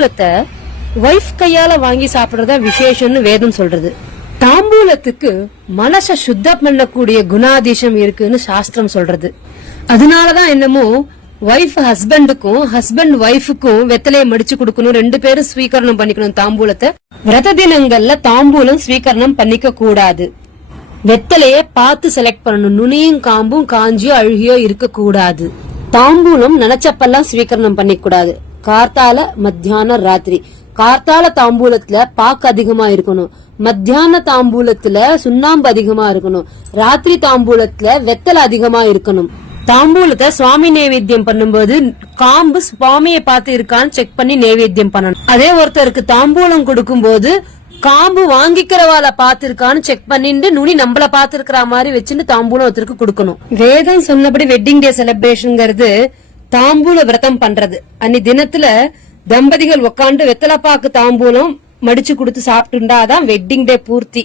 தாம்பூலத்தை wife கையால வாங்கி சாப்பிடுறதா விசேஷம்னு வேதம் சொல்றது. தாம்பூலத்துக்கு மனச சுத்தம் பண்ணக்கூடிய குணாதிசம் இருக்குன்னு சாஸ்திரம் சொல்றது. அதனாலதான் என்னமோ வைஃப் ஹஸ்பண்டுக்கும் ஹஸ்பண்ட் வைஃபுக்கும் வெத்தலையை மடிச்சு கொடுக்கணும், 2 பேரும் ஸ்வீகரணம் பண்ணிக்கணும் தாம்பூலத்தை. விரத தினங்கள்ல தாம்பூலம் ஸ்வீகரணம் பண்ணிக்க கூடாது. வெத்தலைய பார்த்து செலக்ட் பண்ணணும். நுனியும் காம்பும் காஞ்சியோ அழுகியோ இருக்க கூடாது. தாம்பூலம் நினைச்சப்பெல்லாம் ஸ்வீகரணம் பண்ணிக்க கூடாது. கார்த்தால மத்தியான ராத்திரி. கார்த்தால தாம்பூலத்துல பாக்கு அதிகமா இருக்கணும், மத்தியான தாம்பூலத்துல சுண்ணாம்பு அதிகமா இருக்கணும், ராத்திரி தாம்பூலத்துல வெத்தலை அதிகமா இருக்கணும். தாம்பூலத்தை சுவாமி நைவேத்தியம் பண்ணும்போது காம்பு சுவாமியை பார்த்து இருக்கான்னு செக் பண்ணி நைவேத்தியம் பண்ணணும். அதே ஒருத்தருக்கு தாம்பூலம் கொடுக்கும் போது காம்பு வாங்கிக்கிறவால பாத்துருக்கான்னு செக் பண்ணிட்டு நுனி நம்மள பாத்துருக்கிற மாதிரி வச்சுட்டு தாம்பூலம் ஒருத்தருக்கு கொடுக்கணும். வேதம் சொன்னபடி வெட்டிங் டே செலிப்ரேஷன்ங்கிறது தாம்பூல விரதம் பண்றது. அன்னி தினத்துல தம்பதிகள் உட்காந்து வெத்தலைப்பாக்கு தாம்பூலம் மடிச்சு கொடுத்து சாப்பிட்டுண்டாதான் வெட்டிங் டே பூர்த்தி.